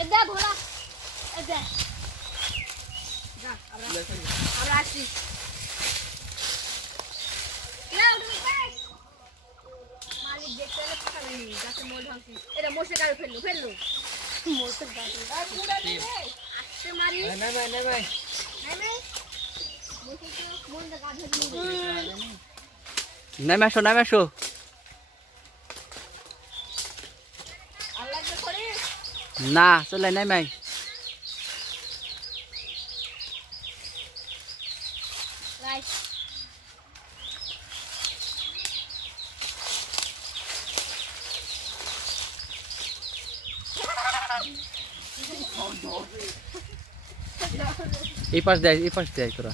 এদা ঘোড়া এদা যা আমরা আসছি মালিক দেখতে এলে পয়সা নেই যাতে মোল ভাঙছি এটা মোষে গাড়ি ফেললো মোষের গাড়ি আর মুড়া নেই আসতে মারি না ভাই মোষে মোলটা গাড়ি নাই মাসো আল্লাহ কে করে না চলে নাই মাই রাইট এই পাশ দেয় তোরা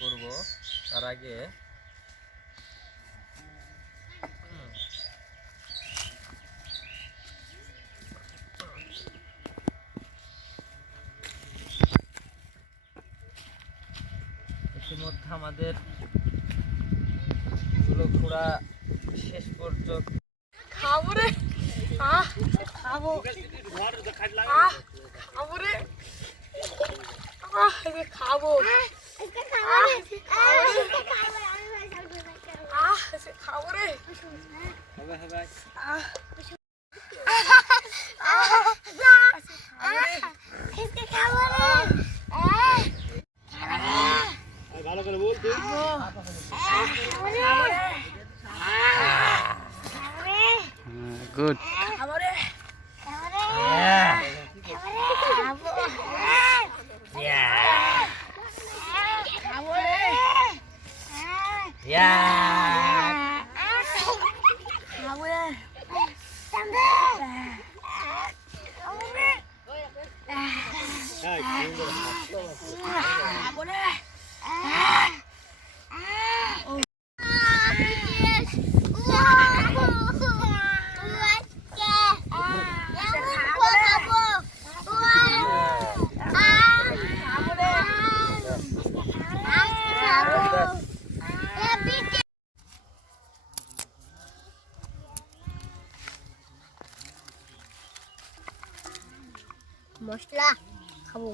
করব তার আগে ইতিমধ্যে আমাদের ঘোড়া শেষ পর্যন্ত খাবো রে খাবো খাবো রে খাবো খাবো রে ভালো করে বল তুই গুড মশলা খাবো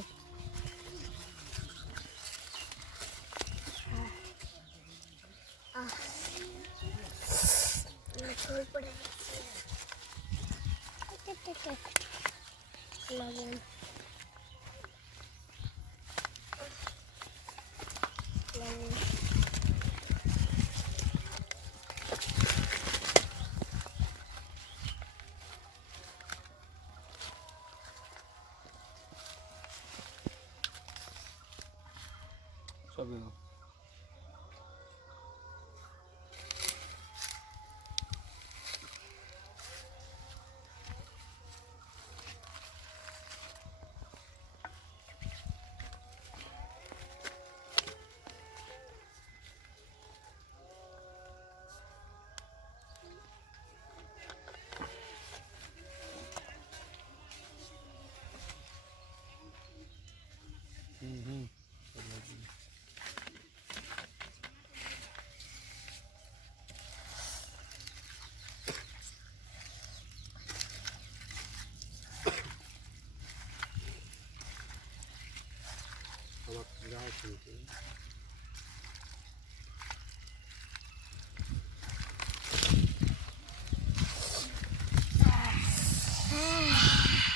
লবণ সবই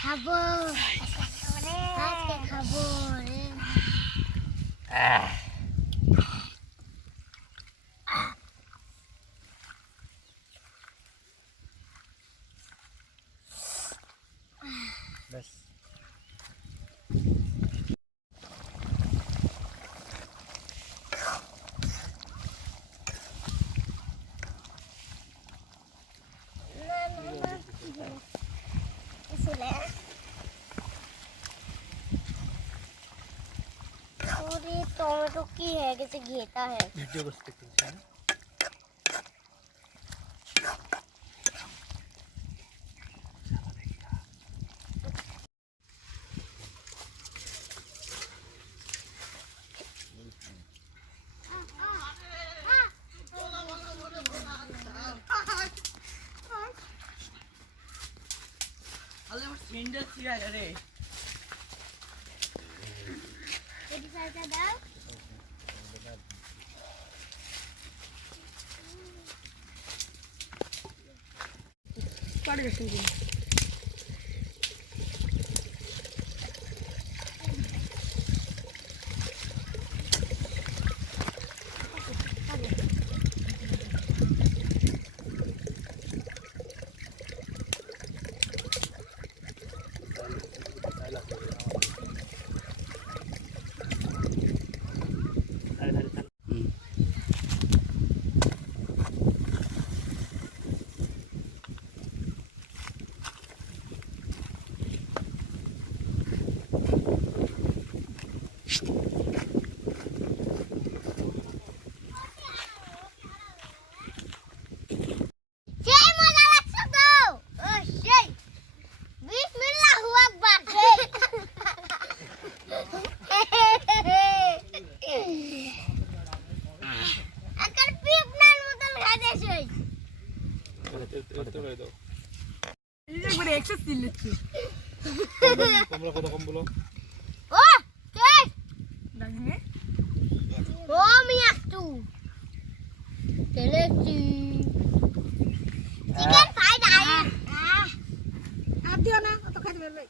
খাবো খাবো ব্যাস টমেটো देखो की है कैसे घेता है ভিডিও করতে করছি আলে আমার সিন্ডার ছিড়া রে এটি সাইডে দাও কাটে গেছে তোমরা কত কম বলো ও কে দাঁড়িয়ে ও মিয়া তু তেলেছি চিকেন ফ্রাই রাইস আদিও না কত খাইতে পারবে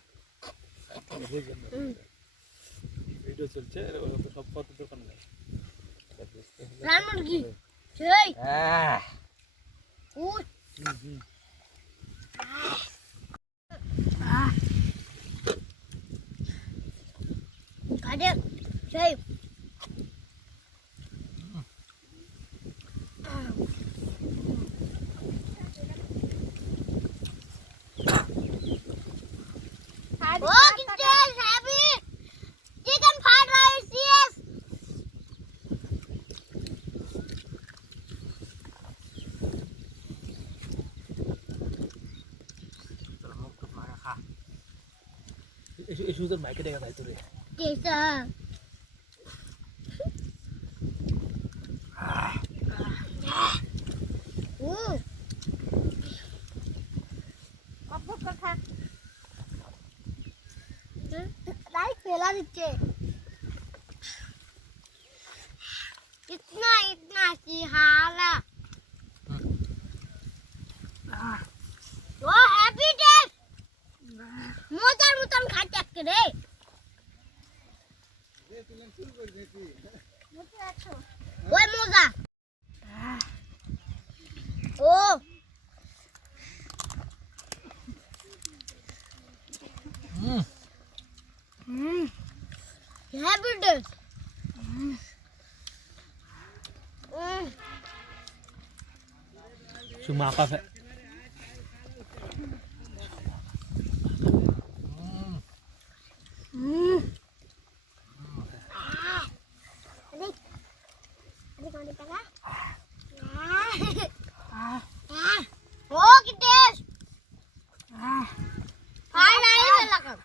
ভিডিও চলছে সব কত দোকান যায় রান মুরগি সেই ও কাজে সেই ও kitchen happy chicken fried rice yes এই সুন্দর মাইকে দেখা যায় তোরে কেসা ও কত কথা लाइट फैला दीजिए इतना इतना सिहारा वो हैप्पी डे मोटर मोटर खाते करे वो मोजा ओ Happy day. Sumakap eh. Oh, kites. Hai naik belakang.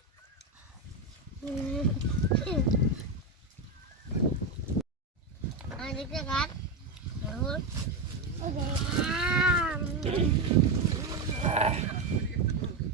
Adiknya kan? Terus.